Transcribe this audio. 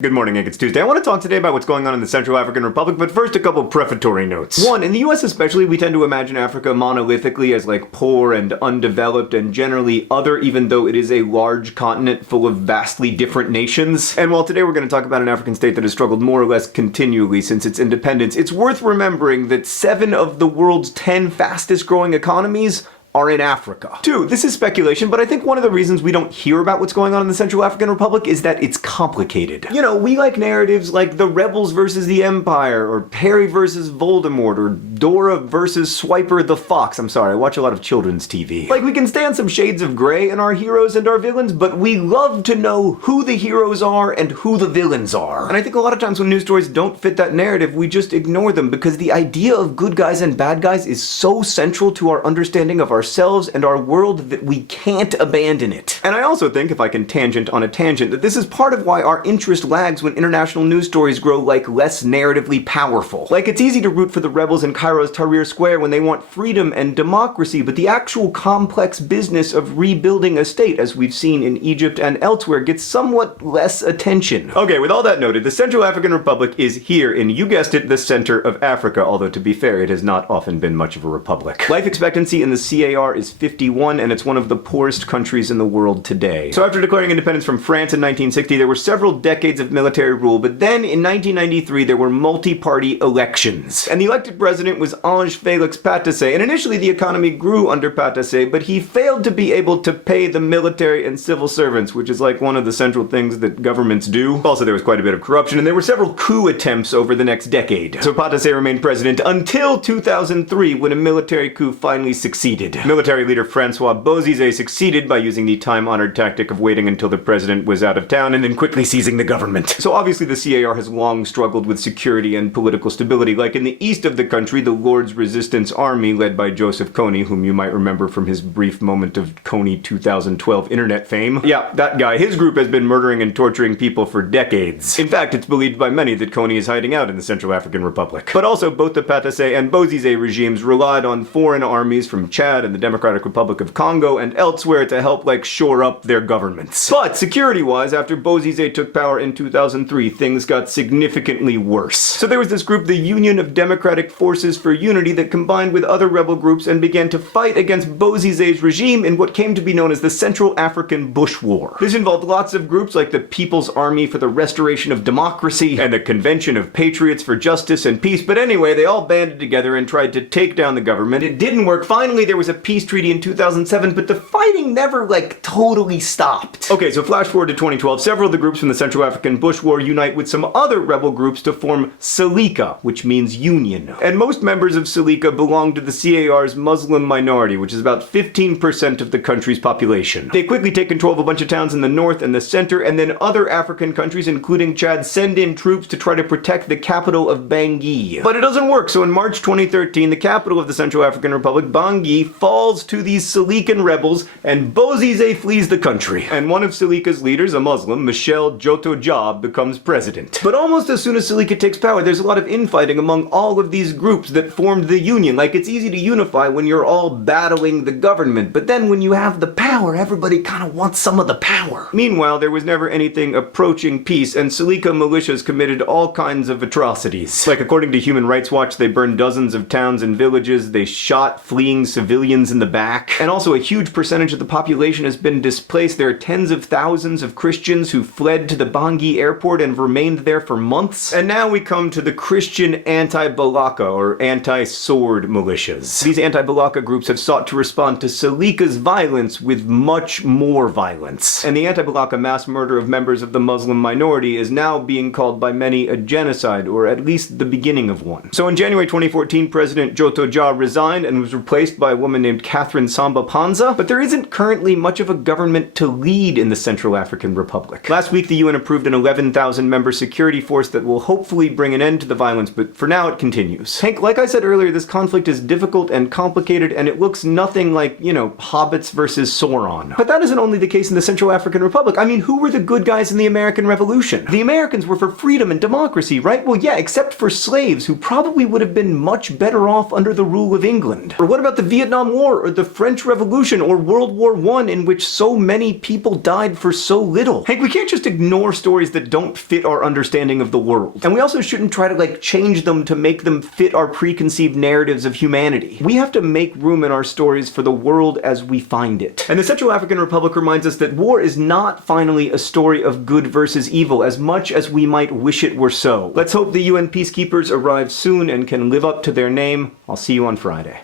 Good morning, Hank. It's Tuesday. I want to talk today about what's going on in the Central African Republic, but first a couple prefatory notes. One, in the US especially, we tend to imagine Africa monolithically as like poor and undeveloped and generally other, even though it is a large continent full of vastly different nations. And while today we're going to talk about an African state that has struggled more or less continually since its independence, it's worth remembering that 7 of the world's 10 fastest growing economies are in Africa. 2, this is speculation, but I think one of the reasons we don't hear about what's going on in the Central African Republic is that it's complicated. You know, we like narratives like the rebels versus the Empire, or Harry versus Voldemort, or Dora versus Swiper the Fox. I'm sorry, I watch a lot of children's TV. Like, we can stand some shades of gray in our heroes and our villains, but we love to know who the heroes are and who the villains are. And I think a lot of times when news stories don't fit that narrative, we just ignore them because the idea of good guys and bad guys is so central to our understanding of ourselves and our world that we can't abandon it. And I also think, if I can tangent on a tangent, that this is part of why our interest lags when international news stories grow like less narratively powerful. Like, it's easy to root for the rebels in Cairo's Tahrir Square when they want freedom and democracy, but the actual complex business of rebuilding a state, as we've seen in Egypt and elsewhere, gets somewhat less attention. Okay, with all that noted, the Central African Republic is here in, you guessed it, the center of Africa, although to be fair, it has not often been much of a republic. Life expectancy in the CAR is 51, and it's one of the poorest countries in the world today. So after declaring independence from France in 1960, there were several decades of military rule, but then in 1993 there were multi-party elections. And the elected president was Ange Felix Patassé, and initially the economy grew under Patassé, but he failed to be able to pay the military and civil servants, which is like one of the central things that governments do. Also, there was quite a bit of corruption, and there were several coup attempts over the next decade. So Patassé remained president until 2003, when a military coup finally succeeded. Military leader Francois Bozizé succeeded by using the time-honored tactic of waiting until the president was out of town and then quickly seizing the government. So obviously the CAR has long struggled with security and political stability. Like in the east of the country, the Lord's Resistance Army, led by Joseph Kony, whom you might remember from his brief moment of Kony 2012 internet fame. Yeah, that guy. His group has been murdering and torturing people for decades. In fact, it's believed by many that Kony is hiding out in the Central African Republic. But also, both the Patassé and Bozizé regimes relied on foreign armies from Chad and the Democratic Republic of Congo and elsewhere to help, like, shore up their governments. But security-wise, after Bozizé took power in 2003, things got significantly worse. So there was this group, the Union of Democratic Forces for Unity, that combined with other rebel groups and began to fight against Bozizé's regime in what came to be known as the Central African Bush War. This involved lots of groups like the People's Army for the Restoration of Democracy and the Convention of Patriots for Justice and Peace, but anyway, they all banded together and tried to take down the government. It didn't work. Finally, there was a peace treaty in 2007, but the fighting never, like, totally stopped. Okay, so flash forward to 2012, several of the groups from the Central African Bush War unite with some other rebel groups to form Seleka, which means union. And most members of Seleka belong to the CAR's Muslim minority, which is about 15% of the country's population. They quickly take control of a bunch of towns in the north and the center, and then other African countries, including Chad, send in troops to try to protect the capital of Bangui. But it doesn't work, so in March 2013, the capital of the Central African Republic, Bangui, falls to these Selekan rebels, and Bozizé flees the country. And one of Seleka's leaders, a Muslim, Michel Djoto-Diop, becomes president. But almost as soon as Seleka takes power, there's a lot of infighting among all of these groups that formed the union. Like, it's easy to unify when you're all battling the government, but then when you have the power, everybody kind of wants some of the power. Meanwhile, there was never anything approaching peace, and Seleka militias committed all kinds of atrocities. Like, according to Human Rights Watch, they burned dozens of towns and villages, they shot fleeing civilians in the back, and also a huge percentage of the population has been displaced. There are tens of thousands of Christians who fled to the Bangui airport and remained there for months. And now we come to the Christian Anti-Balaka, or anti-sword militias. These Anti-Balaka groups have sought to respond to Seleka's violence with much more violence. And the Anti-Balaka mass murder of members of the Muslim minority is now being called by many a genocide, or at least the beginning of one. So in January 2014, President Djoto-Diop resigned and was replaced by a woman named Catherine Samba Panza, but there isn't currently much of a government to lead in the Central African Republic. Last week, the UN approved an 11,000-member security force that will hopefully bring an end to the violence, but for now it continues. Hank, Like I said earlier, this conflict is difficult and complicated, and it looks nothing like, you know, hobbits versus Sauron. But that isn't only the case in the Central African Republic. I mean, who were the good guys in the American Revolution? The Americans were for freedom and democracy, right? Well, yeah, except for slaves, who probably would have been much better off under the rule of England. Or what about the Vietnam War, or the French Revolution, or World War I, in which so many people died for so little? Hank, we can't just ignore stories that don't fit our understanding of the world. And we also shouldn't try to, like, change them to make them fit our preconceived narratives of humanity. We have to make room in our stories for the world as we find it. And the Central African Republic reminds us that war is not finally a story of good versus evil, as much as we might wish it were so. Let's hope the UN peacekeepers arrive soon and can live up to their name. I'll see you on Friday.